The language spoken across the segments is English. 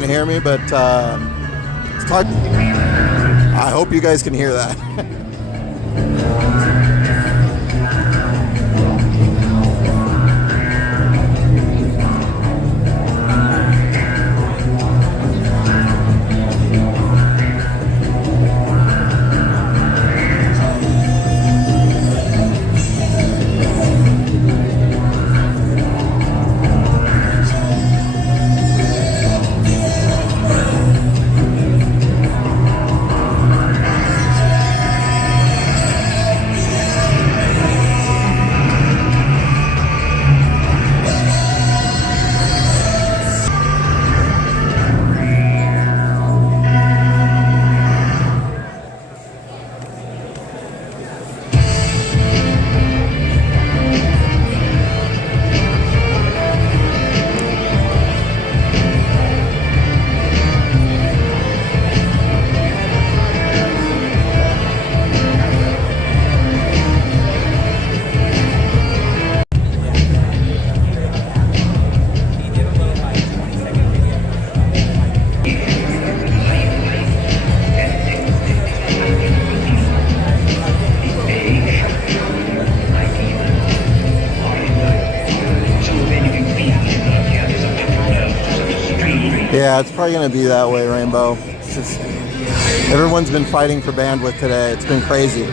can hear me, but it's hard. I hope you guys can hear that. Yeah, it's probably going to be that way, Rainbow. It's just, everyone's been fighting for bandwidth today. It's been crazy.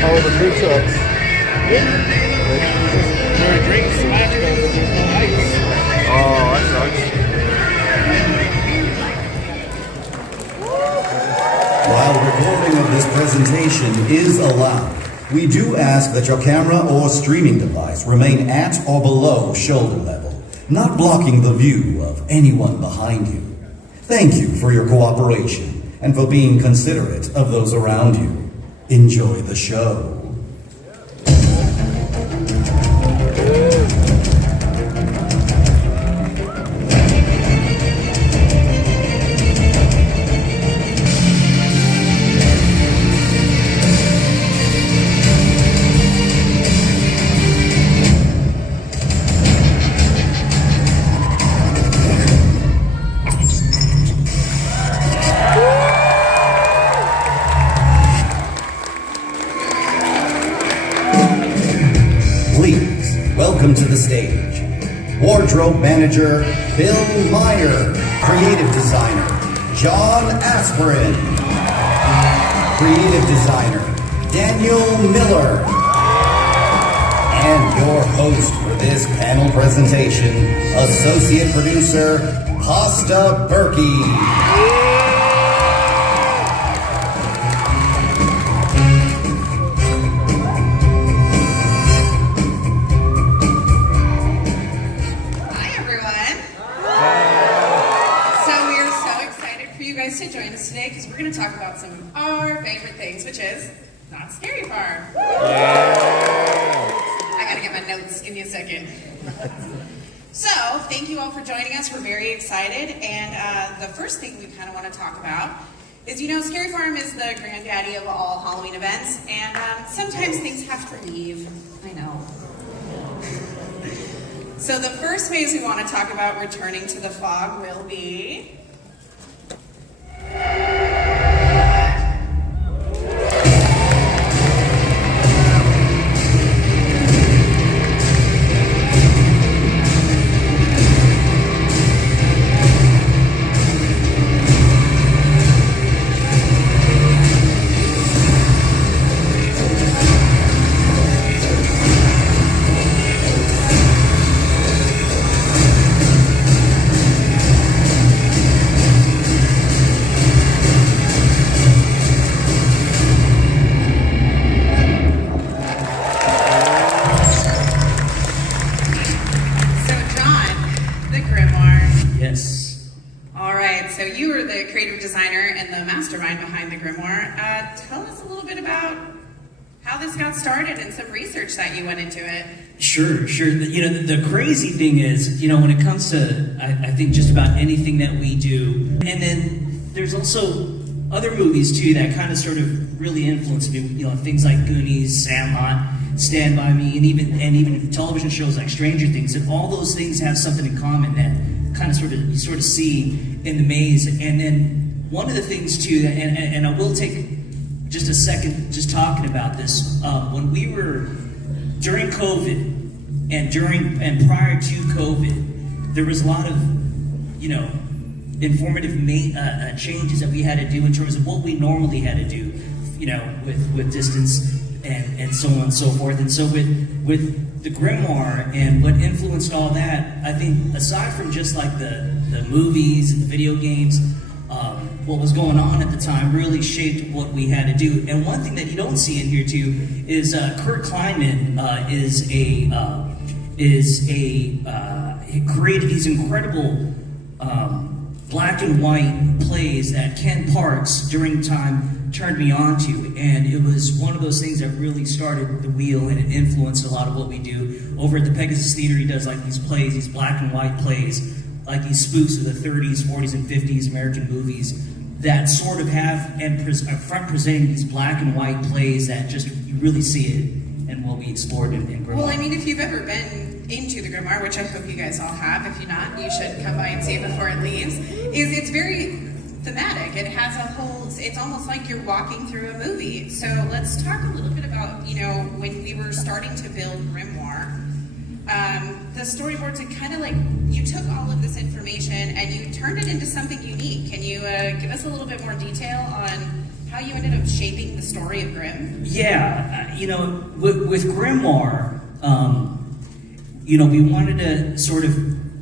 Oh, the food trucks. There are drinks, smash but there's no ice. Oh, that sucks. While recording of this presentation is allowed, we do ask that your camera or streaming device remain at or below shoulder level, not blocking the view of anyone behind you. Thank you for your cooperation and for being considerate of those around you. Enjoy the show. Welcome to the stage, Wardrobe Manager Bill Meyer, Creative Designer John Aspirin, Creative Designer Daniel Miller, and your host for this panel presentation, Associate Producer Pasta Berkey. To join us today because we're going to talk about some of our favorite things, which is Not Scary Farm. I gotta get my notes, give me a second. So, thank you all for joining us. We're very excited, and the first thing we kind of want to talk about is, Scary Farm is the granddaddy of all Halloween events, and sometimes things have to leave. I know. So the first maze we want to talk about, returning to the fog, will be... So you were the creative designer and the mastermind behind the grimoire. Tell us a little bit about how this got started and some research that you went into it. Sure. The crazy thing is, when it comes to, I think just about anything that we do, and then there's also other movies too that kind of sort of really influenced me. Things like Goonies, Sandlot, Stand By Me, and even television shows like Stranger Things, and all those things have something in common that kind of you sort of see in the maze. And then one of the things too, and I will take just a second just talking about this, when we were during COVID and prior to COVID, there was a lot of informative changes that we had to do in terms of what we normally had to do, with distance and so on and so forth. And so with the grimoire and what influenced all that, I think aside from just like the movies and the video games, what was going on at the time really shaped what we had to do. And one thing that you don't see in here too is Kurt Kleinman he created these incredible black and white plays that Ken Parks during time turned me on to, and it was one of those things that really started the wheel, and it influenced a lot of what we do. Over at the Pegasus Theater, he does like these plays, these black and white plays, like these spoofs of the 30s, 40s, and 50s American movies that sort of have and are front presenting these black and white plays that just, you really see it and will be explored in Grimoire. Well, I mean, if you've ever been into the Grimoire, which I hope you guys all have, if you're not, you should come by and see it before it leaves, it's very thematic. It has a whole, it's almost like you're walking through a movie. So let's talk a little bit about, when we were starting to build Grimoire, the storyboards, it kind of like, you took all of this information and you turned it into something unique. Can you give us a little bit more detail on how you ended up shaping the story of Grimm? Yeah, with Grimoire, we wanted to sort of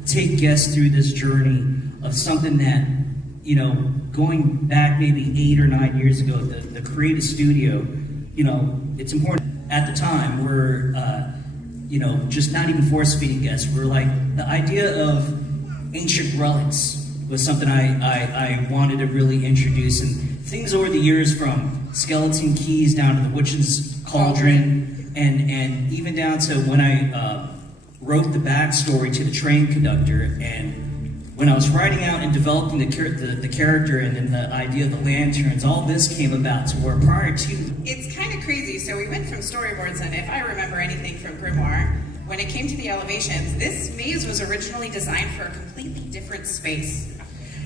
take guests through this journey of something that, going back maybe 8 or 9 years ago, the creative studio, it's important. At the time, we're, just not even force-feeding guests. We're like, the idea of ancient relics was something I wanted to really introduce. And things over the years, from skeleton keys down to the witch's cauldron, and even down to when I wrote the backstory to the train conductor, and when I was writing out and developing the character and then the idea of the lanterns, all this came about to where prior to... It's kind of crazy. So we went from storyboards, and if I remember anything from Grimoire, when it came to the elevations, this maze was originally designed for a completely different space.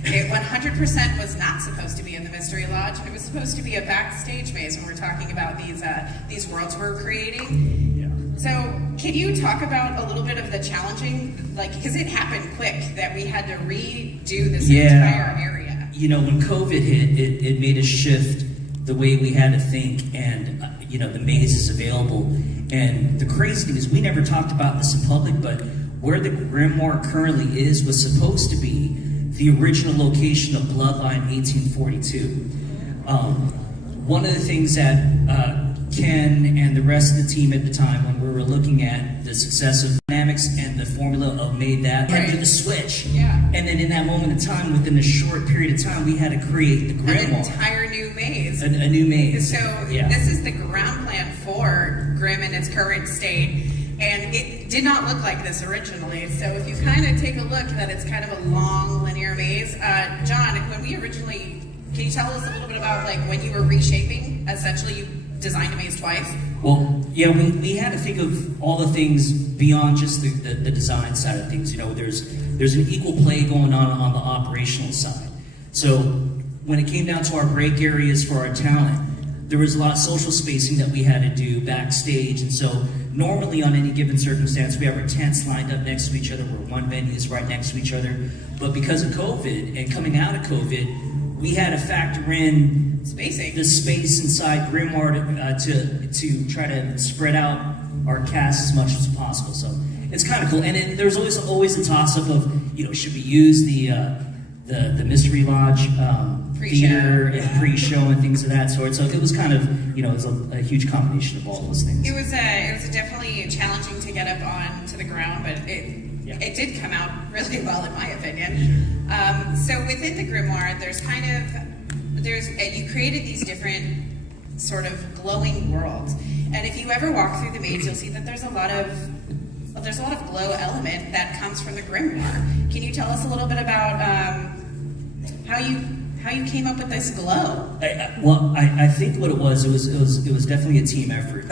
It 100% was not supposed to be in the Mystery Lodge. It was supposed to be a backstage maze when we're talking about these worlds we're creating. So, can you talk about a little bit of the challenging, because it happened quick, that we had to redo this entire area? When COVID hit, it made us shift the way we had to think, and, the maze is available. And the crazy thing is, we never talked about this in public, but where the Grimoire currently is was supposed to be the original location of Bloodline 1842. One of the things that Ken and the rest of the team at the time, when we were looking at the success of dynamics and the formula of made that, we had to do the switch. Yeah. And then in that moment of time, within a short period of time, we had to create the Grimoire. An entire new maze. A new maze. So this is the ground plan for Grimm in its current state. And it did not look like this originally. So if you kind of take a look, that it's kind of a long linear maze. John, when we originally, can you tell us a little bit about when you were reshaping? Essentially, you designed a maze twice? Well, yeah, we had to think of all the things beyond just the design side of things. You know, there's an equal play going on the operational side. So when it came down to our break areas for our talent, there was a lot of social spacing that we had to do backstage. And so normally on any given circumstance, we have our tents lined up next to each other, where one venue is right next to each other. But because of COVID and coming out of COVID, we had to factor in Spacing. the space inside Grimoire to try to spread out our cast as much as possible. So it's kind of cool. And then there's always a toss-up of, you know, should we use the Mystery Lodge theater and pre-show and things of that sort. So it was kind of, you know, it was a huge combination of all those things. It was definitely challenging to get up on to the ground, but it did come out really well in my opinion. So within the Grimoire, you created these different sort of glowing worlds, and if you ever walk through the maze, you'll see that there's a lot of glow element that comes from the Grimoire. Can you tell us a little bit about how you came up with this glow? I think what it was definitely a team effort.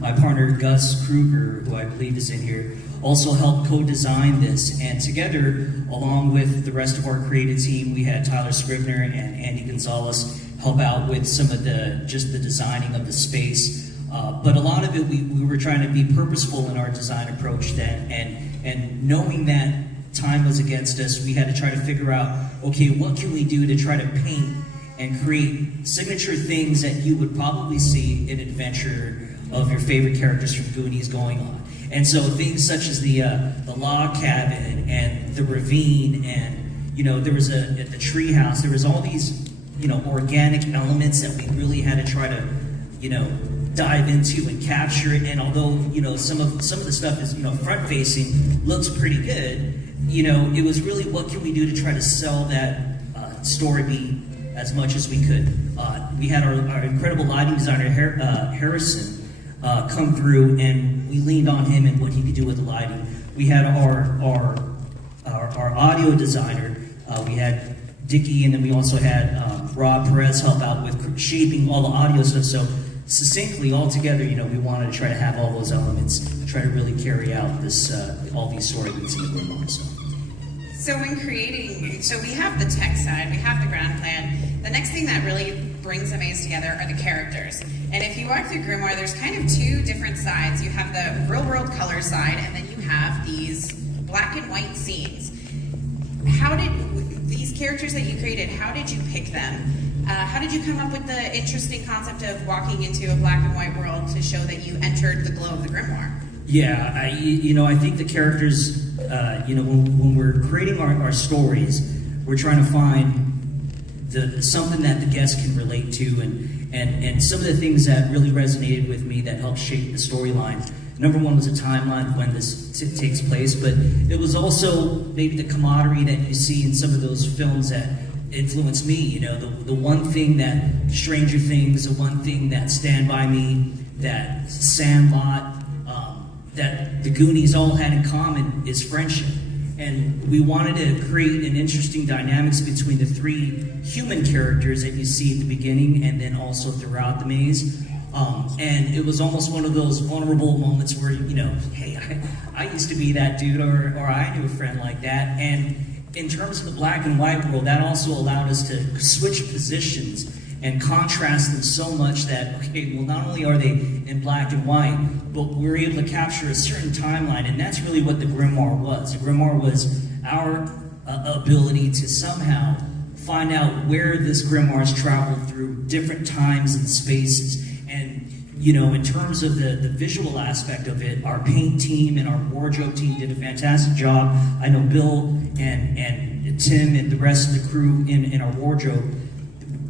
My partner Gus Kruger, who I believe is in here, also helped co-design this, and together, along with the rest of our creative team, we had Tyler Scribner and Andy Gonzalez help out with some of the designing of the space. But a lot of it, we were trying to be purposeful in our design approach then, and knowing that time was against us, we had to try to figure out, okay, what can we do to try to paint and create signature things that you would probably see in an adventure of your favorite characters from Goonies going on. And so things such as the log cabin and the ravine, and, you know, there was at the tree house, there was all these, you know, organic elements that we really had to try to, you know, dive into and capture it. And although, you know, some of the stuff is, you know, front facing, looks pretty good, you know, it was really what can we do to try to sell that story beat as much as we could. We had our incredible lighting designer Harrison come through, and we leaned on him and what he could do with the lighting. We had our audio designer, we had Dickie, and then we also had Rob Perez help out with shaping all the audio stuff. So succinctly, all together, you know, we wanted to try to have all those elements, try to really carry out this all these story beats in the Grimoire. So when creating, so we have the tech side, we have the ground plan. The next thing that really brings the maze together are the characters. And if you walk through Grimoire, there's kind of two different sides. You have the real world color side, and then you have these black and white scenes. How did these characters that you created, how did you pick them? How did you come up with the interesting concept of walking into a black and white world to show that you entered the glow of the Grimoire? Yeah, I think the characters, when we're creating our stories, we're trying to find something that the guest can relate to, and some of the things that really resonated with me that helped shape the storyline. Number one was a timeline of when this takes place, but it was also maybe the camaraderie that you see in some of those films that influenced me. You know, the one thing that Stranger Things, the one thing that Stand By Me, that Sandlot, that the Goonies all had in common is friendship. And we wanted to create an interesting dynamics between the three human characters that you see at the beginning and then also throughout the maze. And it was almost one of those vulnerable moments where, you know, hey, I used to be that dude, or I knew a friend like that. And in terms of the black and white world, that also allowed us to switch positions and contrast them so much that, okay, well, not only are they in black and white, but we're able to capture a certain timeline, and that's really what the Grimoire was. The Grimoire was our ability to somehow find out where this Grimoire has traveled through different times and spaces. And, you know, in terms of the visual aspect of it, our paint team and our wardrobe team did a fantastic job. I know Bill and Tim and the rest of the crew in our wardrobe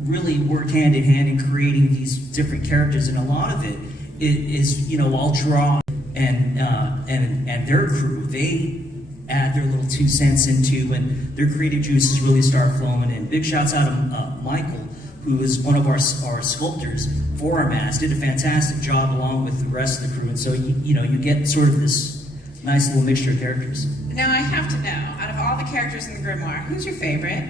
really worked hand in hand in creating these different characters, and a lot of it is, you know, all drawn and their crew, they add their little 2 cents into, and their creative juices really start flowing. And big shouts out to Michael, who is one of our sculptors for our mask, did a fantastic job along with the rest of the crew. And so you get sort of this nice little mixture of characters. Now I have to know, out of all the characters in the Grimoire, who's your favorite?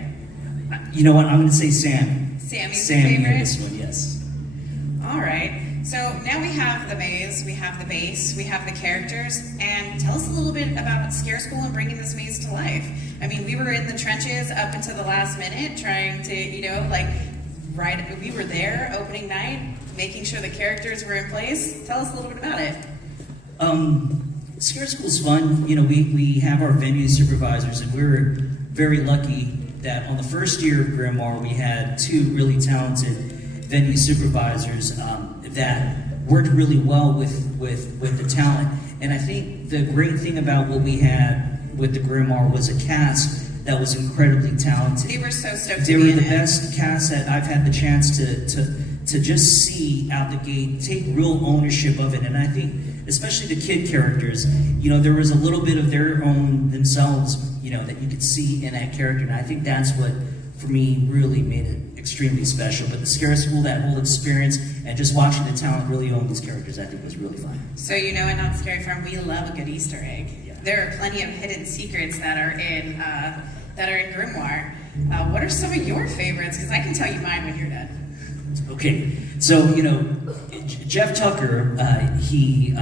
You know what? I'm going to say Sam. Sammy's Sammy your favorite? in this one, yes. All right. So now we have the maze, we have the base, we have the characters, and tell us a little bit about Scare School and bringing this maze to life. I mean, we were in the trenches up until the last minute trying to, we were there opening night, making sure the characters were in place. Tell us a little bit about it. Scare School's fun. We have our venue supervisors, and we were very lucky that on the first year of Grimoire, we had two really talented venue supervisors that worked really well with the talent. And I think the great thing about what we had with the Grimoire was a cast that was incredibly talented. They were so stoked They to were be the in it. best cast that I've had the chance to just see out the gate, take real ownership of it. And I think, especially the kid characters, there was a little bit of their own themselves, that you could see in that character. And I think that's what, for me, really made it extremely special. But the Scare School, that whole experience, and just watching the talent really own these characters, I think was really fun. So and on Scary Farm, we love a good Easter egg. Yeah. There are plenty of hidden secrets that are in Grimoire. What are some of your favorites? Because I can tell you mine when you're done. Okay, so Jeff Tucker, he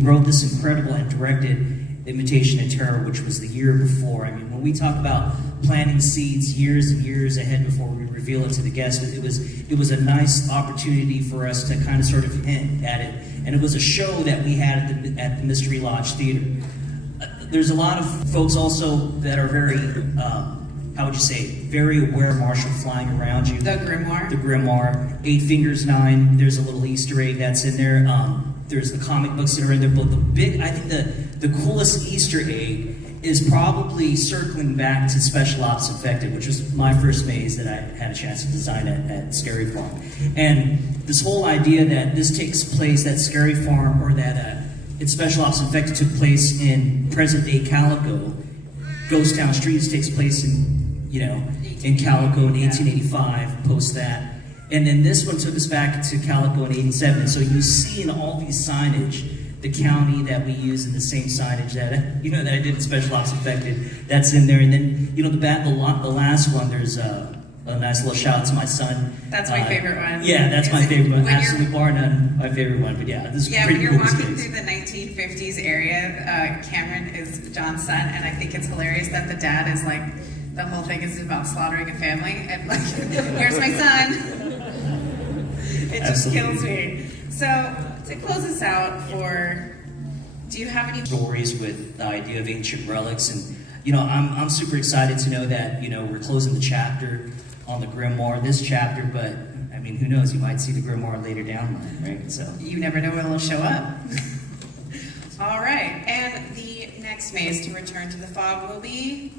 wrote this incredible and directed Imitation of Terror, which was the year before. I mean, when we talk about planting seeds years and years ahead before we reveal it to the guests, it was a nice opportunity for us to kind of sort of hint at it. And it was a show that we had at the Mystery Lodge Theater. There's a lot of folks also that are very, how would you say, very aware of Marshall flying around you. The Grimoire. The Grimoire. 8 Fingers 9, there's a little Easter egg that's in there. There's the comic books that are in there, but I think the coolest Easter egg is probably circling back to Special Ops Infected, which was my first maze that I had a chance to design at Scary Farm. And this whole idea that this takes place at Scary Farm, or that it's Special Ops Infected took place in present-day Calico. Ghost Town Streets takes place in Calico in 1885, post that. And then this one took us back to Calico in 87. And so you see in all these signage, the county that we use in the same signage that that I did in Special Ops Infected, that's in there. And then the last one, there's a nice little shout out to my son. That's my favorite one. Yeah, that's my favorite one. Absolutely bar none, my favorite one. But yeah, this is when pretty you're cool. walking through the 1950s area, Cameron is John's son, and I think it's hilarious that the dad is like, the whole thing is about slaughtering a family, and like, here's my son. It just kills me. So, to close us out, do you have any stories with the idea of ancient relics? And I'm super excited to know that we're closing the chapter on the Grimoire, this chapter. But I mean, who knows? You might see the Grimoire later down the line, right? So you never know when it'll show up. All right, and the next maze to return to the fog will be.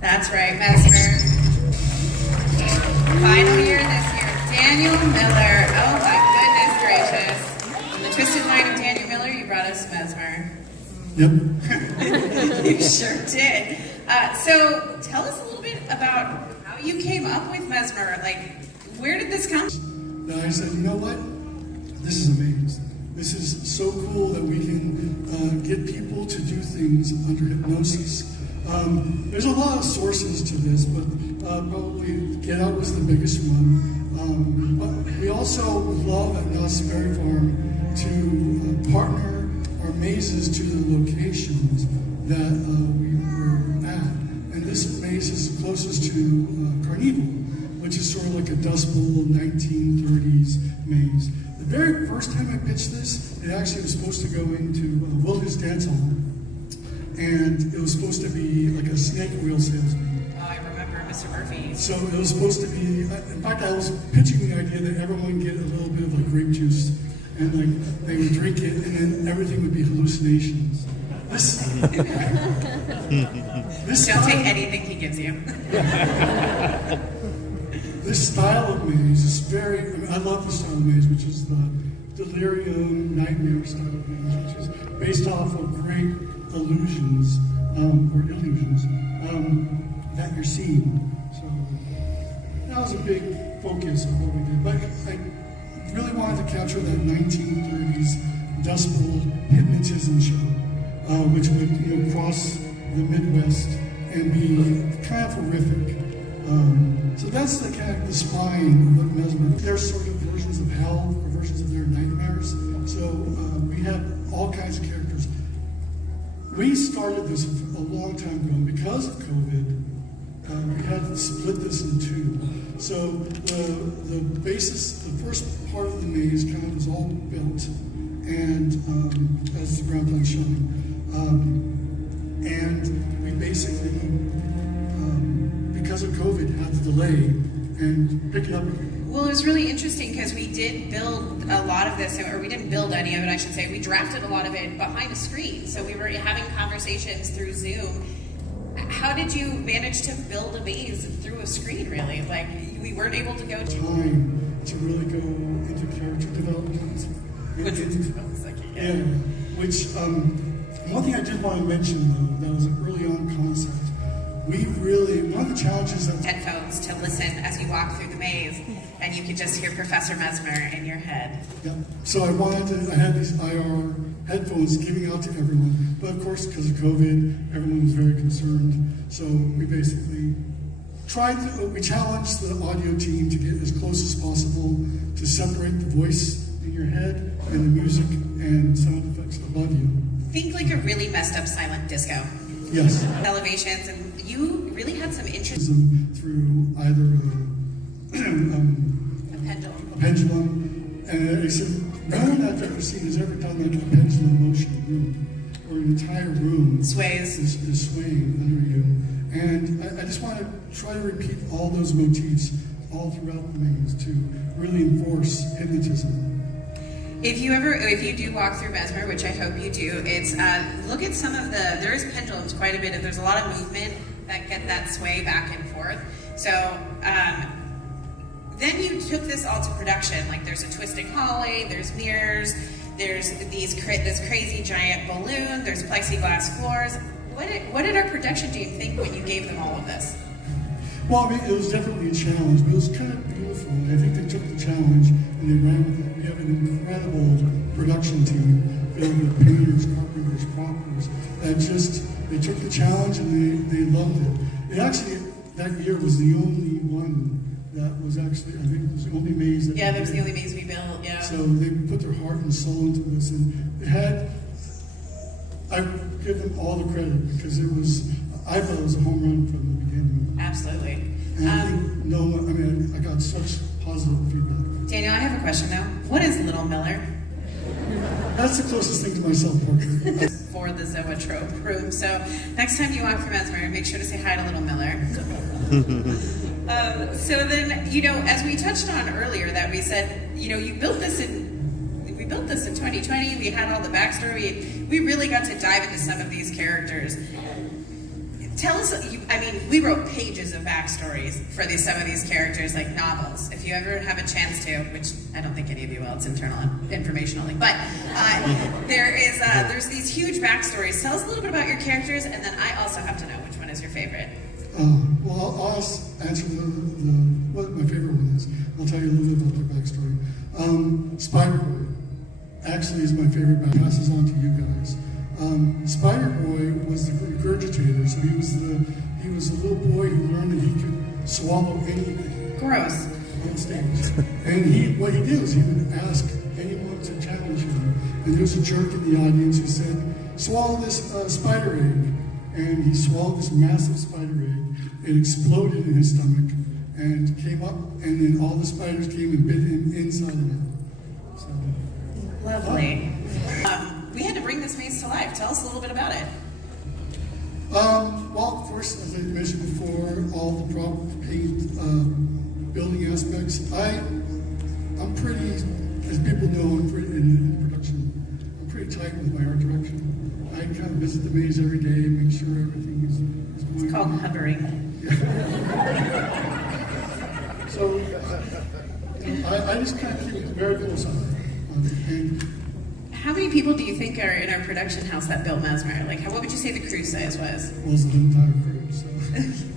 That's right, Mesmer. Final year this year, Daniel Miller. Oh my goodness gracious. In the twisted mind of Daniel Miller, you brought us Mesmer. Yep. You sure did. So tell us a little bit about how you came up with Mesmer. Like, where did this come from? Now I said, you know what? This is amazing. This is so cool that we can get people to do things under hypnosis. There's a lot of sources to this, but probably Get Out was the biggest one. But we also would love at Now Scary Farm to partner our mazes to the locations that we were at. And this maze is closest to Carnival, which is sort of like a Dust Bowl 1930s maze. The very first time I pitched this, it actually was supposed to go into Wilderness Dance Hall. And it was supposed to be like a snake oil salesman. Oh, I remember Mr. Murphy. So it was supposed to be, in fact, I was pitching the idea that everyone get a little bit of like grape juice and like they would drink it and then everything would be hallucinations. This Don't take anything he gives you. This style of maze is very, I love the style of maze, which is the delirium, nightmare style maze, which is based off of great illusions or illusions that you're seeing. So that was a big focus of what we did. But I really wanted to capture that 1930s Dust Bowl hypnotism show, which would cross the Midwest and be kind of horrific. So that's the kind of the spine of what Midsummer. There's sort of versions of hell or versions of their nightmares. So we had all kinds of characters. We started this a long time ago, and because of COVID, we had to split this in two. So the basis, the first part of the maze kind of was all built, and as the ground plan showing, and we basically, because of COVID, had to delay and pick it up again. Well, it was really interesting because we did build a lot of this, or we didn't build any of it, I should say. We drafted a lot of it behind a screen. So we were having conversations through Zoom. How did you manage to build a maze through a screen, really? Like, we weren't able to go to... Time to really go into character development. Which, one thing I did want to mention, though, that was an early on concept. One of the challenges that... Headphones to listen as you walk through the maze, and you could just hear Professor Midsummer in your head. Yeah. So I had these IR headphones giving out to everyone, but of course, because of COVID, everyone was very concerned. So we basically we challenged the audio team to get as close as possible to separate the voice in your head and the music and sound effects above you. Think like a really messed up silent disco. Yes. Elevations, and you really had some interest through either a pendulum. A pendulum, and I said, none I've ever seen has ever done like a pendulum motion room, or an entire room Sways. is swaying under you. And I just want to try to repeat all those motifs all throughout the maze to really enforce hypnotism. If you do walk through Midsummer, which I hope you do, it's look at some of there is pendulums quite a bit, and there's a lot of movement that get that sway back and forth. So then you took this all to production. Like there's a twisting hallway, there's mirrors, there's this crazy giant balloon, there's plexiglass floors. What did our production team think when you gave them all of this? Well, I mean, it was definitely a challenge, but it was kind of beautiful. And I think they took the challenge and they ran with it. We have an incredible production team filled with painters, carpenters, prompters that they took the challenge and they loved it. It actually, that year was the only one that was actually, I think it was the only maze that that was the only maze we built, yeah. So they put their heart and soul into this, and I give them all the credit because I thought it was a home run from the beginning. Absolutely. And I got such positive feedback. Daniel, I have a question though. What is Little Miller? That's the closest thing to myself, Parker. For the zoetrope room. So next time you walk through Midsummer, make sure to say hi to Little Miller. So then, as we touched on earlier, that we said, we built this in 2020. We had all the backstory. We really got to dive into some of these characters. Tell us, we wrote pages of backstories for some of these characters, like novels. If you ever have a chance to, which I don't think any of you will, it's internal information only. But there's these huge backstories. Tell us a little bit about your characters, and then I also have to know which one is your favorite. Well, I'll answer what my favorite one is. I'll tell you a little bit about their backstory. Spider-Boy actually is my favorite, but passes on to you guys. Spider-Boy was the regurgitator, so he was a little boy who learned that he could swallow anything. Gross. On stage. And what he did was he would ask anyone to challenge him. And there was a jerk in the audience who said, swallow this spider egg. And he swallowed this massive spider egg. It exploded in his stomach and came up, and then all the spiders came and bit him inside and out. So, lovely. We had to bring this maze to life. Tell us a little bit about it. Well, first, as I mentioned before, all the prop paint building aspects. I'm pretty, as people know, in production, I'm pretty tight with my art direction. I kind of visit the maze every day, make sure everything is going. It's called hovering. Yeah. So I just kind of keep a very close eye And How many people do you think are in our production house that built Mesmer? Like, what would you say the crew size was? was an entire crew, so.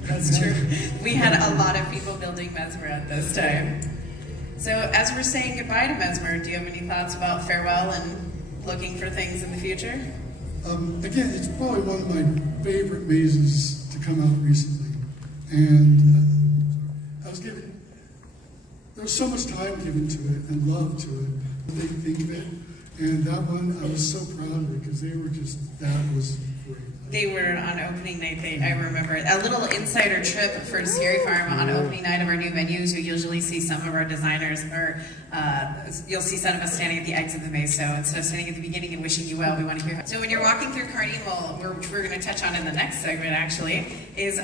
That's true. We had a lot of people building Mesmer at this time. So as we're saying goodbye to Mesmer, do you have any thoughts about farewell and looking for things in the future? Again, it's probably one of my favorite mazes to come out recently. And there was so much time given to it and love to it. They think of it. And that one, I was so proud of it because that was great. They were on opening night. I remember a little insider trip for Scary Farm on opening night of our new venues. You usually see some of our designers, or you'll see some of us standing at the exit of the maze. So instead of standing at the beginning and wishing you well, we want to hear. So when you're walking through Carnival, which we're going to touch on in the next segment, actually, is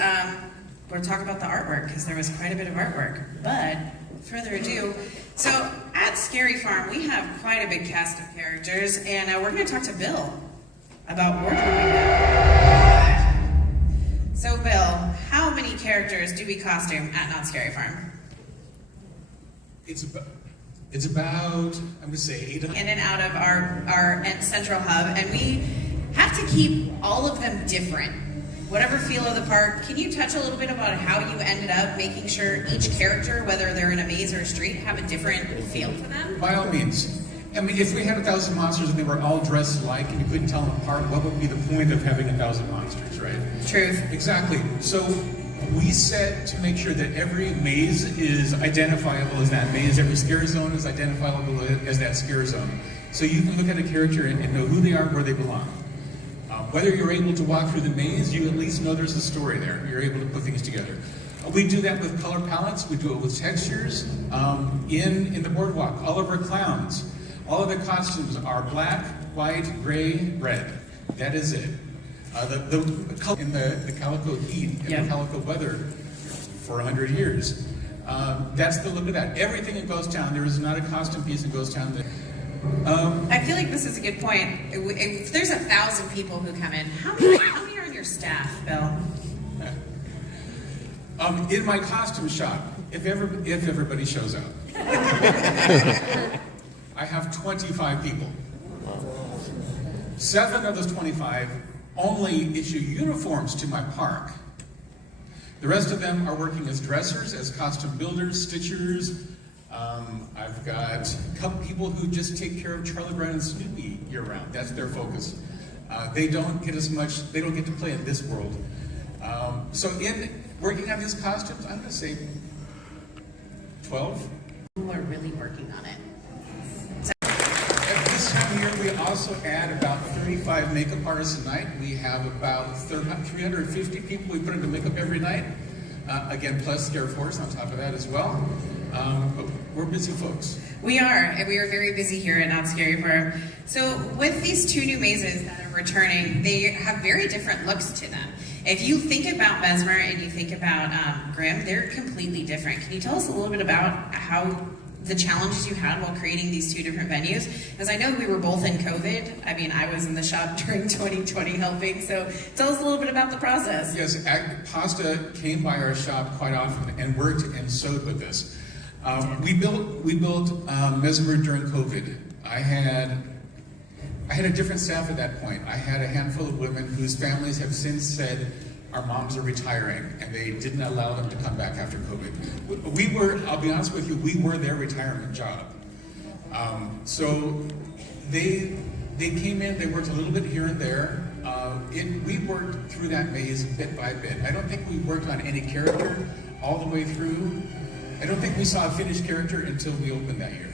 we're talking about the artwork because there was quite a bit of artwork. But further ado, so at Scary Farm, we have quite a big cast of characters, and we're going to talk to Bill about wardrobing. So Bill, how many characters do we costume at Not Scary Farm? It's about I'm going to say 800. In and out of our central hub, and we have to keep all of them different. Whatever feel of the park. Can you touch a little bit about how you ended up making sure each character, whether they're in a maze or a street, have a different feel to them? By all means. I mean, if we had 1,000 monsters and they were all dressed alike and you couldn't tell them apart, what would be the point of having 1,000 monsters, right? Truth. Exactly. So we set to make sure that every maze is identifiable as that maze, every scare zone is identifiable as that scare zone. So you can look at a character and know who they are, where they belong. Whether you're able to walk through the maze, you at least know there's a story there. You're able to put things together. We do that with color palettes. We do it with textures. In the boardwalk, all of our clowns, all of the costumes are black, white, gray, red. That is it. The color in the calico heat and the calico weather for 100 years. That's the look of that. Everything in Ghost Town, there is not a costume piece in Ghost Town that. I feel like this is a good point. If there's 1,000 people who come in, how many are on your staff, Bill? In my costume shop, if everybody shows up, I have 25 people. 7 of those 25 only issue uniforms to my park. The rest of them are working as dressers, as costume builders, stitchers. I've got a couple people who just take care of Charlie Brown and Snoopy year-round. That's their focus. They don't get to play in this world. So in working on these costumes, I'm going to say 12. Who are really working on it? At this time of year, we also add about 35 makeup artists a night. We have about 350 people we put into makeup every night. Again, plus Scare Force on top of that as well. But we're busy folks. We are, and we are very busy here at Not Scary Farm. So with these 2 new mazes that are returning, they have very different looks to them. If you think about Mesmer and you think about Grimm, they're completely different. Can you tell us a little bit about how the challenges you had while creating these 2 different venues? Because I know we were both in COVID. I mean, I was in the shop during 2020 helping, so tell us a little bit about the process. Yes, Pasta came by our shop quite often and worked and sewed with us. We built Midsummer during COVID. I had a different staff at that point. I had a handful of women whose families have since said, our moms are retiring, and they didn't allow them to come back after COVID. I'll be honest with you, we were their retirement job. So they came in, they worked a little bit here and there. We worked through that maze bit by bit. I don't think we worked on any character all the way through. I don't think we saw a finished character until we opened that year.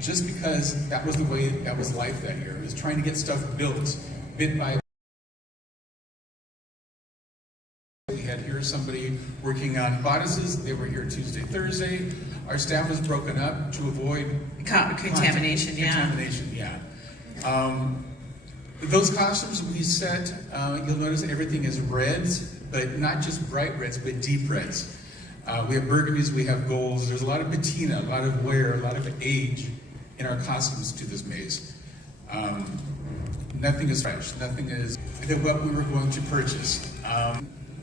Just because that was life that year. It was trying to get stuff built bit by bit. We had here somebody working on bodices. They were here Tuesday, Thursday. Our staff was broken up to avoid contamination. Contamination, yeah. Those costumes we set, you'll notice everything is reds, but not just bright reds, but deep reds. We have burgundies, we have golds. There's a lot of patina, a lot of wear, a lot of age in our costumes to this maze. Nothing is fresh. Nothing is what we were going to purchase.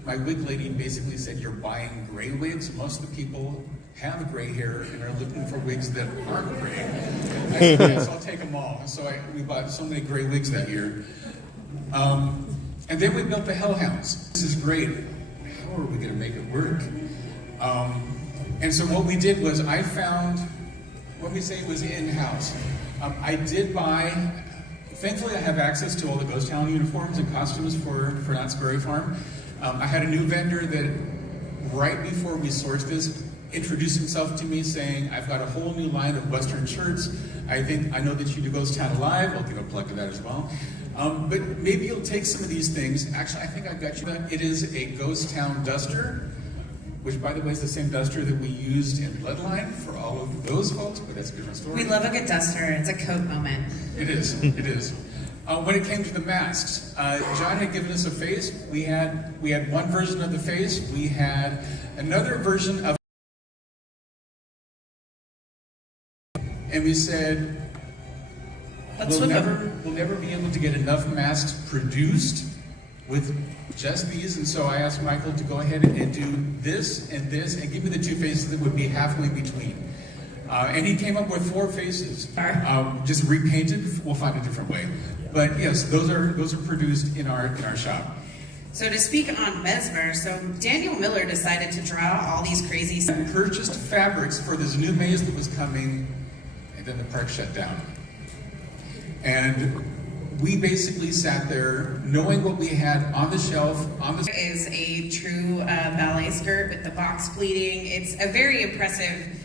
My wig lady basically said, you're buying gray wigs. Most of the people have gray hair and are looking for wigs that aren't gray. I said, yes, I'll take them all. So we bought so many gray wigs that year. And then we built the Hellhounds. This is great. How are we going to make it work? And so what we did was I found, what we say was in-house. I did buy, thankfully I have access to all the Ghost Town uniforms and costumes for Knott's Berry Farm. I had a new vendor that, right before we sourced this, introduced himself to me saying, I've got a whole new line of Western shirts. I know that you do Ghost Town Alive. I'll give a plug to that as well. But maybe you'll take some of these things. Actually, I think I've got you. It is a Ghost Town duster, which, by the way, is the same duster that we used in Bloodline for all of those folks, but that's a different story. We love a good duster. It's a coat moment. It is. It is. When it came to the masks, John had given us a face. We had one version of the face. We had another version of, and we said, we'll never be able to get enough masks produced with just these, and so I asked Michael to go ahead and do this, and give me the two faces that would be halfway between. And he came up with 4 faces, just repainted. We'll find a different way, but yes, those are produced in our shop. So to speak on Midsummer, so Daniel Miller decided to draw all these crazy. I purchased fabrics for this new maze that was coming, and then the park shut down. And we basically sat there knowing what we had on the shelf. Is a true ballet skirt with the box pleating. It's a very impressive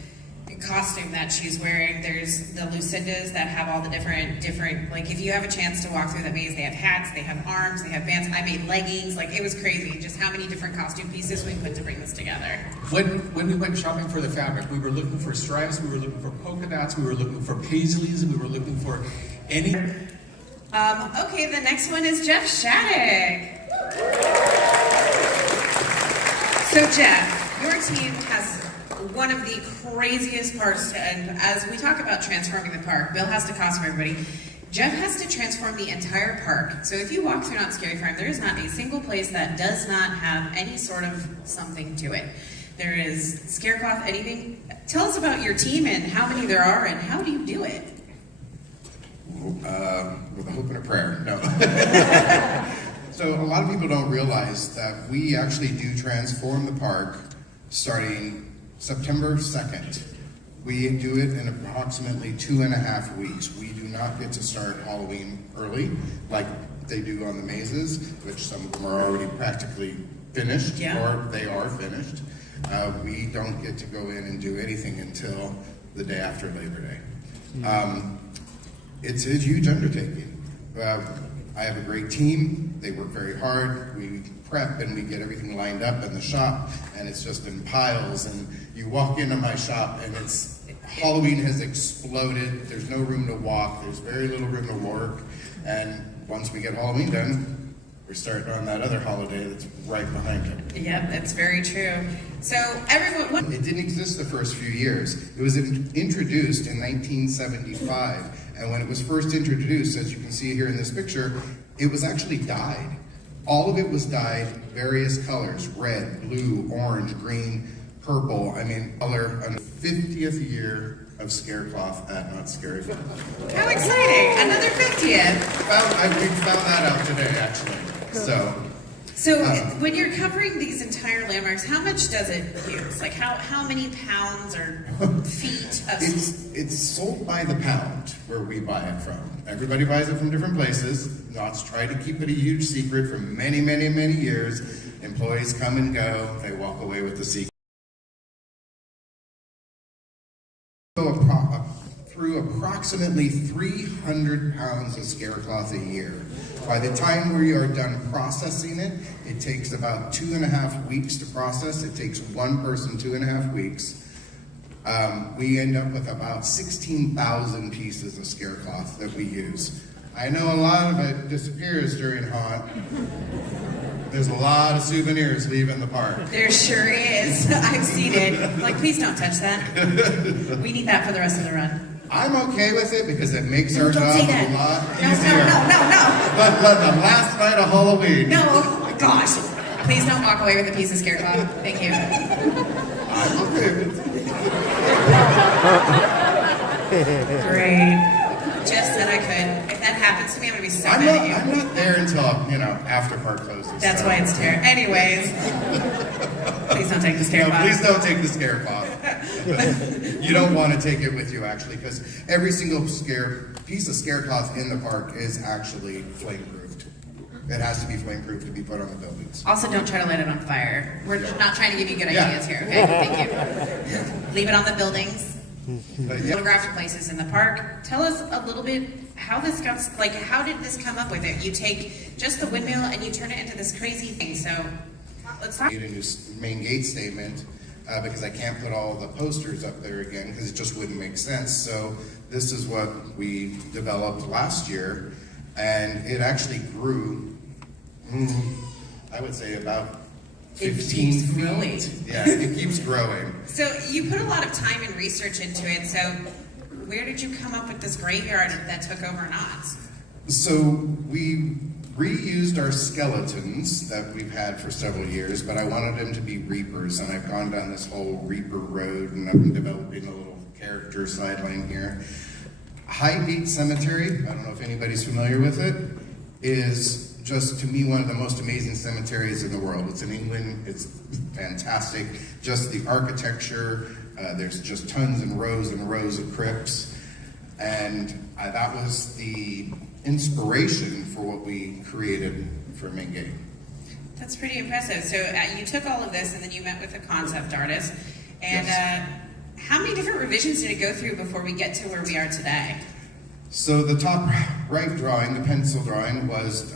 costume that she's wearing. There's the Lucindas that have all the different, like if you have a chance to walk through the maze, they have hats, they have arms, they have bands. I made leggings, like it was crazy just how many different costume pieces we put to bring this together. When we went shopping for the fabric, we were looking for stripes, we were looking for polka dots, we were looking for paisleys, we were looking for any... Okay, the next one is Jeff Shattuck. So Jeff, your team has one of the craziest parks, and as we talk about transforming the park, Bill has to costume everybody. Jeff has to transform the entire park. So if you walk through Knott's Scary Farm, there is not a single place that does not have any sort of something to it. There is scarecloth, anything. Tell us about your team and how many there are and how do you do it? With a hope and a prayer, no. So a lot of people don't realize that we actually do transform the park starting September 2nd. We do it in approximately 2.5 weeks. We do not get to start Halloween early like they do on the mazes, which some of them are already practically finished, or they are finished. We don't get to go in and do anything until the day after Labor Day. It's a huge undertaking. I have a great team. They work very hard. We prep and we get everything lined up in the shop, and it's just in piles. And you walk into my shop, and Halloween has exploded. There's no room to walk. There's very little room to work. And once we get Halloween done, we're starting on that other holiday that's right behind it. Yep, that's very true. So everyone... It didn't exist the first few years. It was introduced in 1975. And when it was first introduced, as you can see here in this picture, it was actually dyed. All of it was dyed various colors: red, blue, orange, green, purple. I mean, color. On the 50th year of Scarecloth at Knott's Scary Farm. How exciting! Another 50th. We found that out today, actually. So when you're covering these entire landmarks, how much does it use? Like how many pounds or feet of... It's sold by the pound where we buy it from. Everybody buys it from different places. Knott's tried to keep it a huge secret for many, many, many years. Employees come and go. They walk away with the secret. Through approximately 300 pounds of Scarecloth a year. By the time we are done processing it, it takes about 2.5 weeks to process. It takes one person 2.5 weeks. We end up with about 16,000 pieces of Scarecloth that we use. I know a lot of it disappears during haunt. There's a lot of souvenirs leaving the park. There sure is. I've seen it. Like, please don't touch that. We need that for the rest of the run. I'm okay with it because it makes our job a lot easier. No. But the last night of Halloween. No, gosh. Please don't walk away with a piece of Scarecloth. Thank you. I'm okay with it. Great. Just said I could. If that happens to me, I'm gonna be so mad at you. I'm not there until, after park closes. That's so. why it's terrible. Anyways, please don't take the scare off. Please don't take the scare off. You don't want to take it with you, actually, because every single piece of scare cloth in the park is actually flame-proofed. It has to be flame-proof to be put on the buildings. Also, don't try to light it on fire. We're not trying to give you good Yeah. ideas here, okay? Thank you. Leave it on the buildings. Photographic places in the park. Tell us a little bit how this got, how did this come up with it? You take just the windmill and you turn it into this crazy thing. So let's talk. I need a new main gate statement because I can't put all the posters up there again because it just wouldn't make sense. So this is what we developed last year, and it actually grew, I would say about 15 keeps feet. growing. Yeah, it keeps growing. So you put a lot of time and research into it. So where did you come up with this graveyard that took over knots? So we reused our skeletons that we've had for several years, but I wanted them to be reapers, and I've gone down this whole reaper road, and I'm developing a little character sideline here. Highgate Cemetery, I don't know if anybody's familiar with it, is just, to me, one of the most amazing cemeteries in the world. It's in England, it's fantastic. Just the architecture, there's just tons and rows of crypts. And that was the inspiration for what we created for Main Gate. That's pretty impressive. So you took all of this and then you met with a concept artist. And Yes. How many different revisions did it go through before we get to where we are today? So the top right drawing, the pencil drawing, was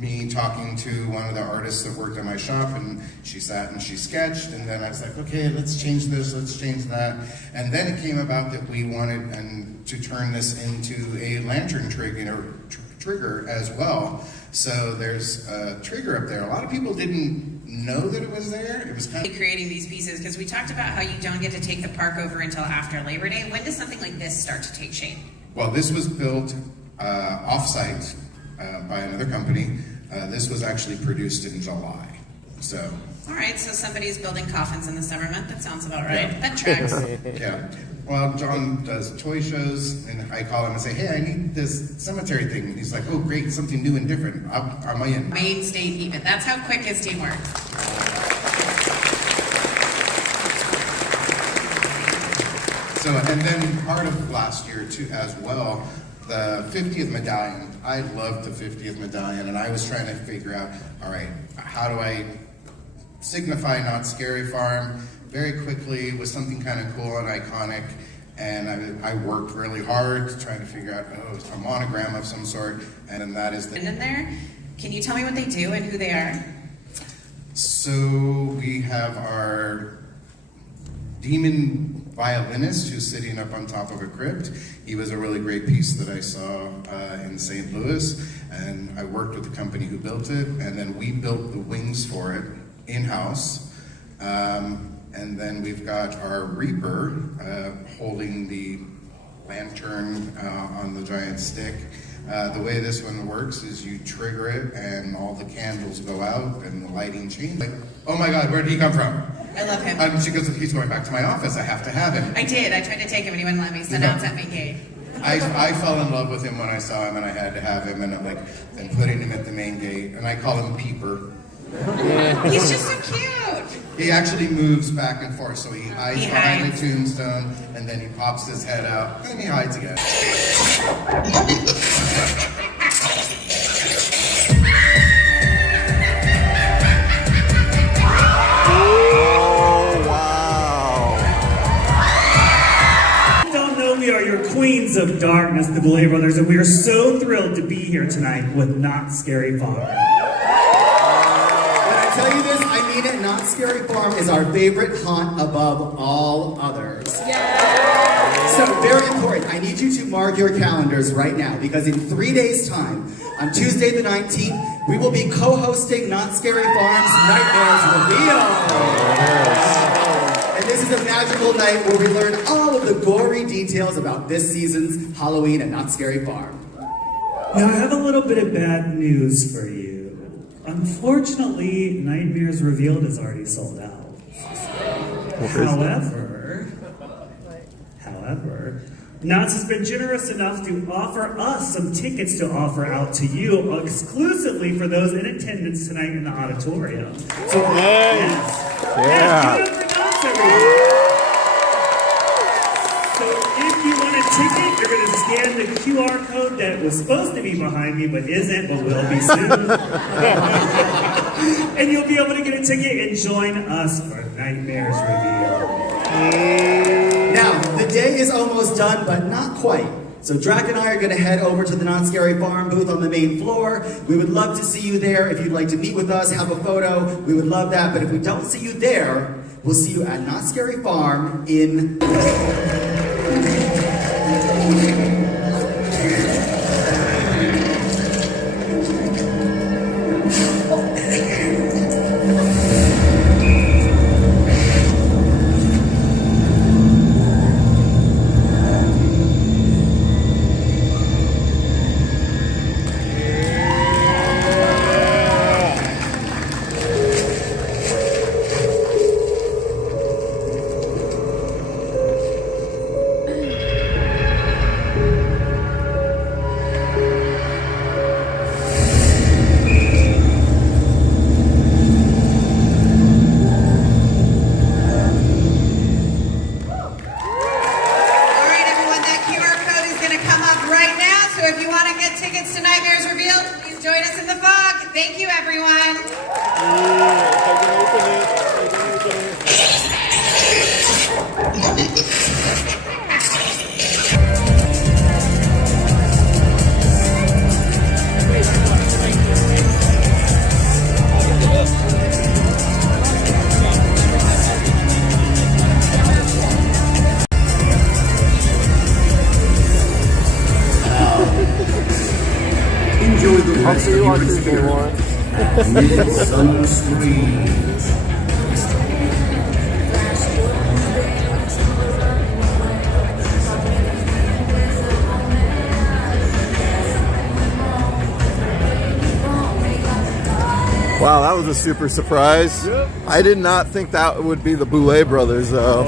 me talking to one of the artists that worked at my shop, and she sat and she sketched, and then I was like, okay, let's change this, let's change that. And then it came about that we wanted to turn this into a lantern trigger as well. So there's a trigger up there. A lot of people didn't know that it was there. It was kind of Creating these pieces, because we talked about how you don't get to take the park over until after Labor Day. When does something like this start to take shape? Well, this was built off-site by another company. This was actually produced in July. So. All right, so somebody's building coffins in the summer month. That sounds about right. Yeah. That tracks. Yeah. Well, John does toy shows, and I call him and say, hey, I need this cemetery thing. And he's like, oh, great, something new and different. I'm in. Main, state, even. That's how quick his team works. So, and then part of last year too, as well, the 50th medallion. I loved the 50th medallion, and I was trying to figure out, all right, how do I signify Not Scary Farm very quickly with something kind of cool and iconic? And I worked really hard trying to figure out, a monogram of some sort, and then that is the. And in there, can you tell me what they do and who they are? So we have our demon violinist who's sitting up on top of a crypt. He was a really great piece that I saw in St. Louis, and I worked with the company who built it, and then we built the wings for it in-house. And then we've got our Reaper holding the lantern on the giant stick. The way this one works is you trigger it and all the candles go out and the lighting changes. Like, oh my God, where did he come from? I love him. She goes, he's going back to my office, I have to have him. I did. I tried to take him and he wouldn't let me, so now it's at Main Gate. I fell in love with him when I saw him and I had to have him, and I'm like, then putting him at the main gate, and I call him Peeper. He's just so cute. He actually moves back and forth, so he hides behind the tombstone, and then he pops his head out, and then he hides again. We are your queens of darkness, the Belay Brothers, and we are so thrilled to be here tonight with Not Scary Farm. When I tell you this, I mean it. Not Scary Farm is our favorite haunt above all others. So very important, I need you to mark your calendars right now, because in 3 days' time, on Tuesday the 19th, we will be co-hosting Not Scary Farm's Nightmares Reveal. And this is a magical night where we learn all of the gory details about this season's Halloween at Not Scary Farm. Now, I have a little bit of bad news for you. Unfortunately, Nightmares Revealed is already sold out. However, However, Knott's has been generous enough to offer us some tickets to offer out to you exclusively for those in attendance tonight in the auditorium. So, yes. Yeah. Give it up for Knott's, everyone. So if you want a ticket, you're going to scan the QR code that was supposed to be behind me, but isn't, but will be soon. And you'll be able to get a ticket and join us for Nightmares Reveal. Now, the day is almost done, but not quite. So Drac and I are going to head over to the Not Scary Farm booth on the main floor. We would love to see you there. If you'd like to meet with us, have a photo, we would love that. But if we don't see you there, we'll see you at Not Scary Farm in... Thank you, everyone. Enjoy the I'll rest see of you your on Tuesday, Warren. Midsummer Screams. Wow, that was a super surprise. Yep. I did not think that would be the Boulet brothers, though.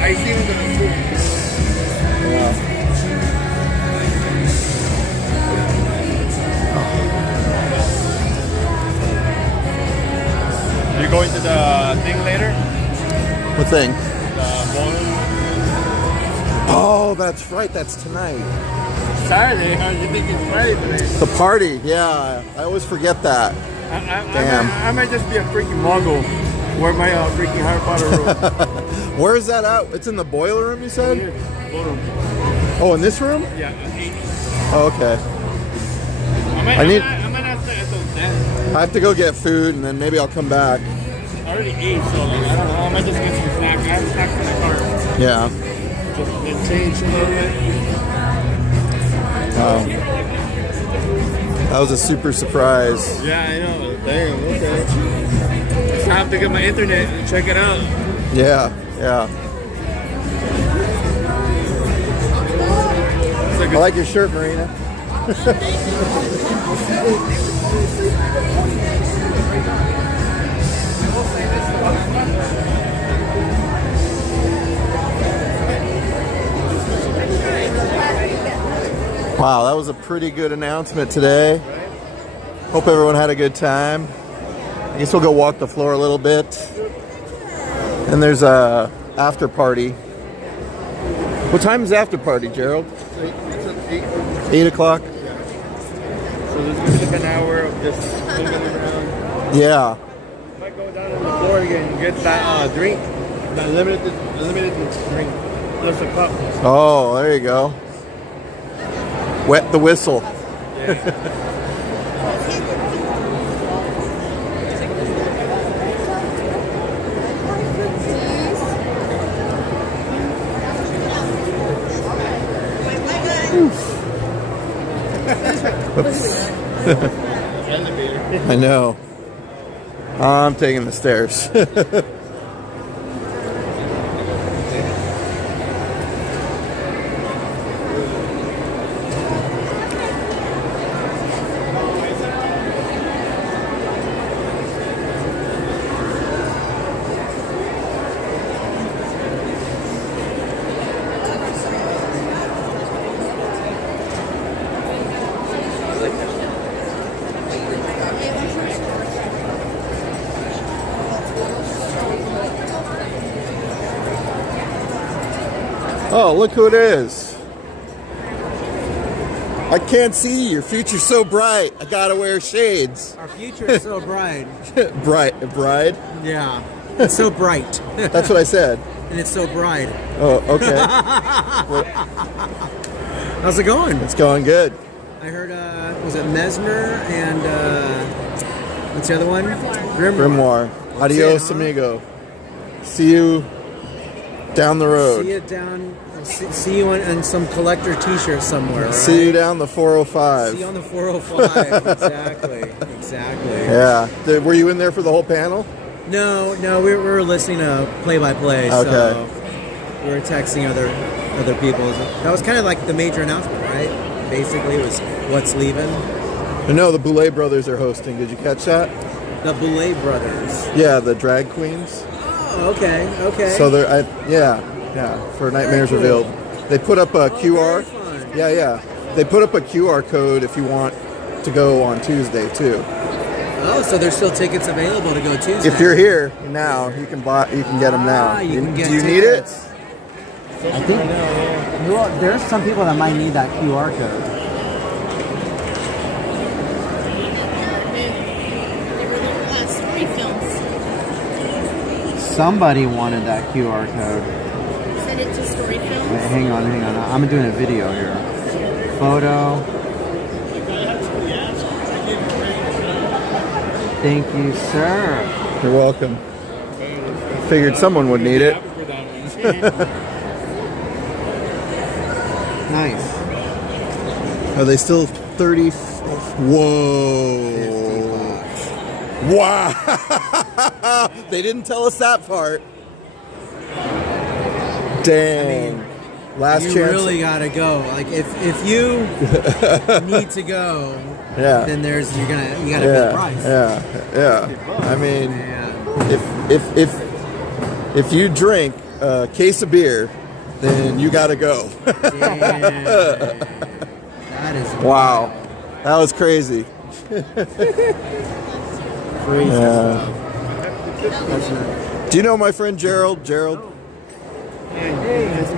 I see them You're going to the thing later? What thing? The bowling? Oh, that's right. That's tonight. Saturday, how you think it's Friday today? The party. Yeah, I always forget that. Damn. I might just be a freaking muggle. Wear my freaking Harry Potter robe. Where is that at? It's in the boiler room, you said? Ballroom. Oh, in this room? Yeah, 8. Oh, okay. I might not stay until 10. I have to go get food, and then maybe I'll come back. I already ate, so like, I don't know. I might just get some snack. I have snacks in the car. Yeah. Just get changed a little bit. That was a super surprise. Yeah, I know. Damn, okay. Just have to get my internet and check it out. Yeah, yeah. I like your shirt, Marina. Wow, that was a pretty good announcement today. Hope everyone had a good time. I guess we'll go walk the floor a little bit. And there's a after party. What time is after party, Gerald? It's at 8. 8 o'clock? So there's going to be an hour of just moving around. Yeah. Might go down on the floor again and get that drink. That limited drink. Plus a cup. Oh, there you go. Wet the whistle. I know. I'm taking the stairs. Oh, look who it is. I can't see. Your future's so bright. I gotta wear shades. Our future is so bright. Bride? Yeah. It's so bright. That's what I said. And it's so bright. Oh, okay. How's it going? It's going good. I heard, was it Midsummer and, what's the other one? Grimoire. Adios, amigo. See you down the road. See you in some collector t-shirt somewhere, right? See you down the 405. See you on the 405. Exactly. Yeah. Were you in there for the whole panel? No, we were listening to play-by-play, Okay. so we were texting other people. That was kind of like the major announcement, right? Basically, it was what's leaving. No, the Boulay brothers are hosting. Did you catch that? The Boulay brothers. Yeah, the drag queens. Oh, okay. So they're, for Nightmares Very Revealed. They put up a QR. Very fun. Yeah. They put up a QR code if you want to go on Tuesday too. Oh, so there's still tickets available to go Tuesday. If you're here now, you can get them now. Do you need it? I think there's some people that might need that QR code. Story films. Somebody wanted that QR code. Send it to Story Films. Wait, hang on. I'm doing a video here. Photo. Thank you, sir. You're welcome. Figured someone would need it. Nice. Are they still 30? Whoa. Wow. They didn't tell us that part. Dang. Last you chance. really gotta go. Like if you need to go, then you gotta pay the price. Yeah. I mean, if you drink a case of beer, then you gotta go. That is wow. That was crazy. crazy. Yeah. Do you know my friend Gerald? Gerald? Hey,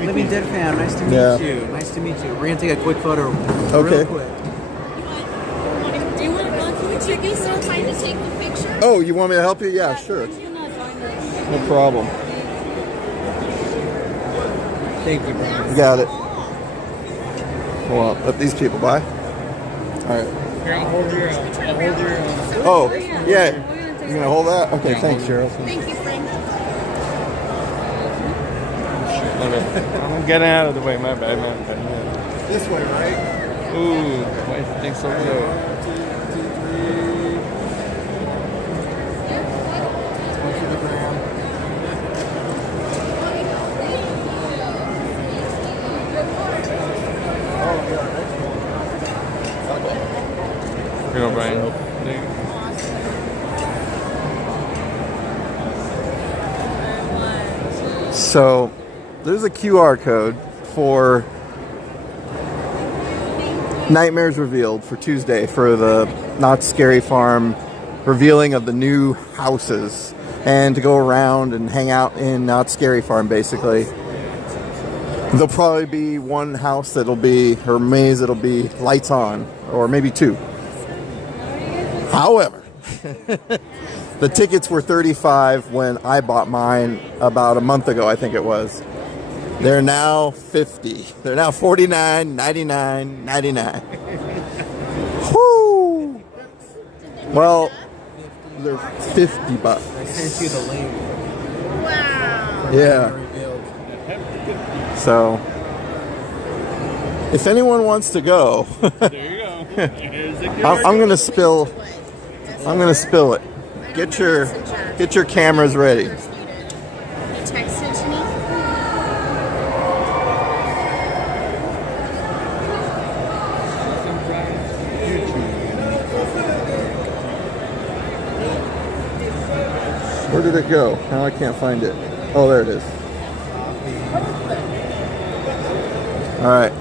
Living Dead fan. Nice to meet you. Nice to meet you. We're gonna take a quick photo. Okay. Real quick. Do you want to be so kind to take the picture? Oh, you want me to help you? Yeah, sure. No problem. Thank you, Brian. You got it. Well, let these people by. All right. Here, I'll hold your. Oh, yeah. You're gonna hold that? Okay, thanks, Cheryl. Thank you, Frank. I'm getting out of the way, my bad, man. This way, right? Ooh, why do you think so low? 2, 3. Here you go, Brian. So, there's a QR code for Nightmares Revealed for Tuesday for the Not Scary Farm revealing of the new houses and to go around and hang out in Not Scary Farm basically. There'll probably be one house that'll be, or maze that'll be lights on, or maybe 2. However, the tickets were $35 when I bought mine about a month ago, I think it was. They're now $50. They're now $49, $99, $99. Whoo! Well, they're $50. I sent you the link. Wow. Yeah. So, if anyone wants to go, There you go. Here's the I'm gonna spill it. Get your cameras ready. You text it to me. Where did it go? Now I can't find it. Oh, there it is. All right.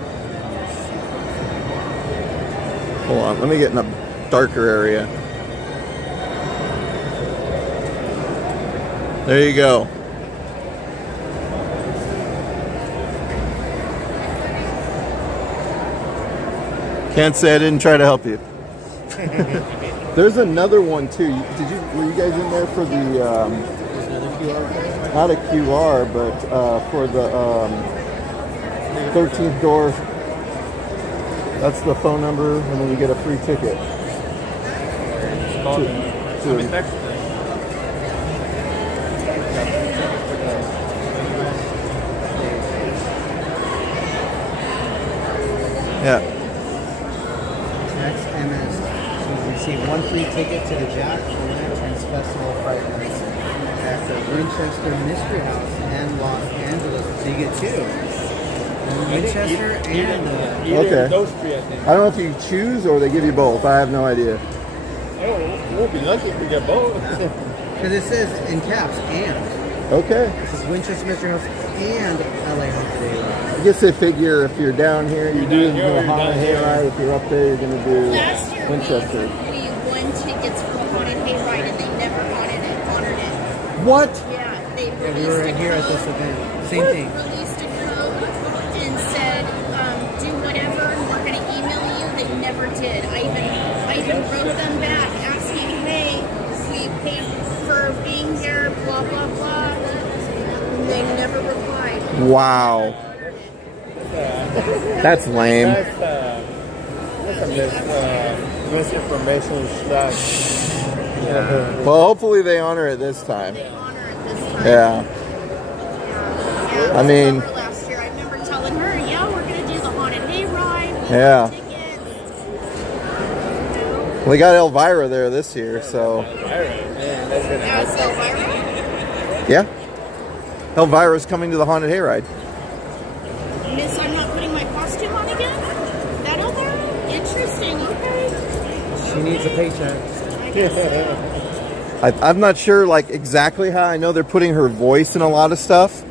Hold on, let me get in a darker area. There you go. Can't say I didn't try to help you. There's another one too. Were you guys in there for the not a QR, but for the 13th door? That's the phone number, and then you get a free ticket. Yeah. Next MS. So you receive one free ticket to the Jack O' Lanterns Festival Fright Nights at the Winchester Mystery House in Los Angeles. So you get two. Winchester and Okay. Those three, I think. I don't know if you choose or they give you both. I have no idea. Oh, we'll be lucky if we get both. because it says in caps and. Okay. This is Winchester Mystery House and LA Haunted Hayride. I guess they figure if you're down here, you're doing the Haunted Hayride. If you're up there, you're going to do Last year Winchester. we won tickets for the Haunted Hayride and they never honored it. What? Yeah, they Yeah, released we were a right here at code. this event. Same thing. Released a code and said, do whatever, and we're going to email you. They never did. I even wrote them back asking, hey, we paid for being here, blah, blah, blah. They never replied. Wow. That's lame. That's misinformation slash. Yeah. Well, hopefully they honor it this time. They honor it this time. Yeah. Yeah, I mean, last year I remember telling her, yeah, we're going to do the Haunted Hayride. We Yeah. have tickets. we got Elvira there this year, so Now it's Elvira. yeah. Elvira's coming to the Haunted Hayride. Miss, I'm not putting my costume on again? That Elvira? Interesting, okay. She needs a paycheck. I guess so. I'm not sure like exactly how. I know they're putting her voice in a lot of stuff,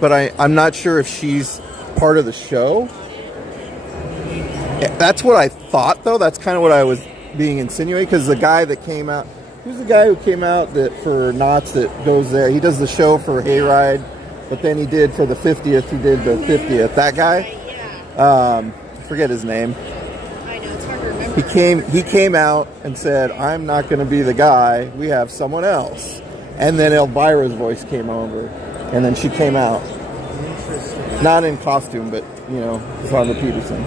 but I'm not sure if she's part of the show. That's what I thought, though. That's kind of what I was being insinuated, because the guy that came out, who's the guy who came out that for Knott's that goes there? He does the show for Hayride, but then he did for the 50th. He did the 50th. That guy, I forget his name. I know, it's hard to remember. He came out and said, I'm not going to be the guy. We have someone else. And then Elvira's voice came over. And then she came out. Not in costume, but, you know, Sandra Peterson.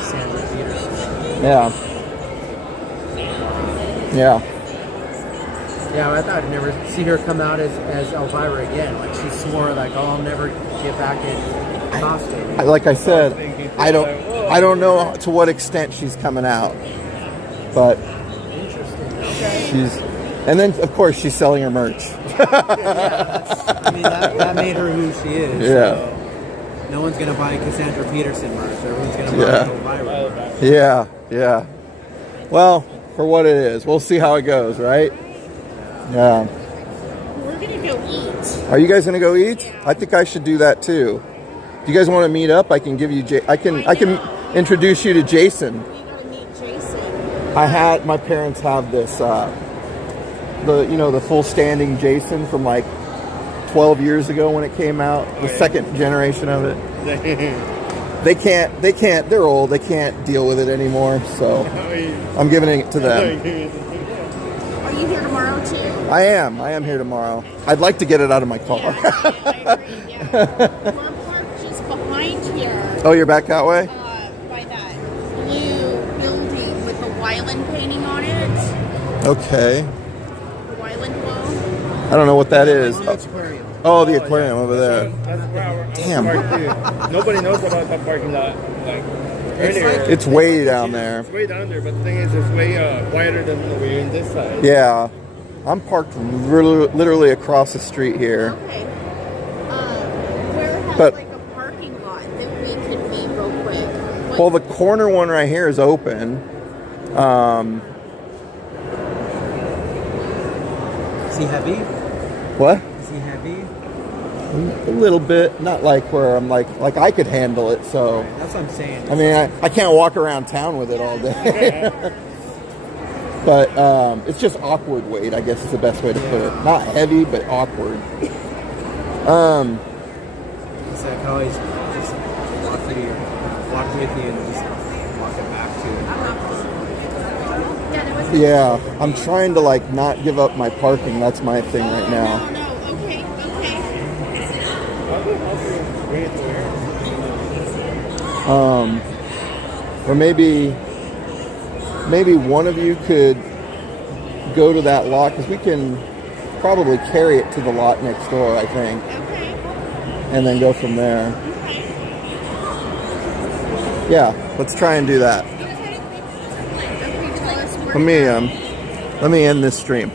Sandra Peterson. Yeah. Yeah. Yeah, I thought I'd never see her come out as Elvira again. Like she swore, like, "Oh, I'll never get back in costume." Like I said, I don't know to what extent she's coming out. But she's, and then of course she's selling her merch. I mean, that made her who she is. Yeah. So no one's gonna buy Cassandra Peterson merch. Everyone's gonna buy Elvira merch. Yeah, yeah. Well, for what it is, we'll see how it goes, right? Yeah. We're going to go eat. Are you guys gonna go eat? I think I should do that too. Do you guys want to meet up? I can give you. I can introduce you to Jason. We got to meet Jason. My parents have this. The full standing Jason from like 12 years ago when it came out. The second generation of it. They can't. They're old. They can't deal with it anymore. So I'm giving it to them. Are you here tomorrow too? I am here tomorrow. I'd like to get it out of my car. I agree, yeah. We're parked just behind here. Oh, you're back that way? By that blue building with the Wyland painting on it. Okay. The Wyland wall. I don't know what that is. Aquarium. Oh, the aquarium over there. That's where our Damn. park too. Nobody knows about that parking lot. Like earlier. It's way down there. It's way down there, but the thing is, it's way quieter than we're in this side. Yeah. I'm parked literally across the street here. Okay. Where has But- like a parking lot that we could meet real quick? Well, the corner one right here is open. Is he heavy? What? Is he heavy? A little bit, not like where I'm like I could handle it. So That's what I'm saying. I mean, I can't walk around town with it all day. But it's just awkward weight, I guess is the best way to put it. Not heavy, but awkward. So I can always just walk with you and just walk it back to you. Yeah, I'm trying to like not give up my parking. That's my thing right now. No, okay. Or maybe one of you could go to that lot, because we can probably carry it to the lot next door, I think. Okay. And then go from there. Yeah, let's try and do that. Let me end this stream.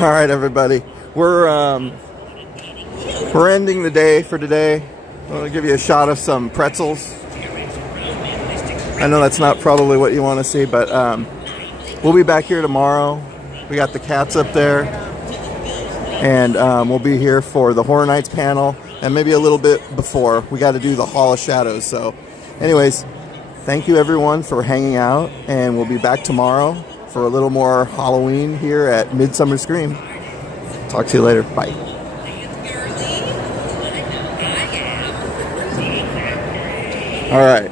All right, everybody. We're ending the day for today. I'll give you a shot of some pretzels. I know that's not probably what you want to see, but we'll be back here tomorrow. We got the cats up there. And we'll be here for the Horror Nights panel. And maybe a little bit before. We got to do the Hall of Shadows. So anyways, thank you everyone for hanging out. And we'll be back tomorrow for a little more Halloween here at Midsummer Scream. Talk to you later. Bye. All right.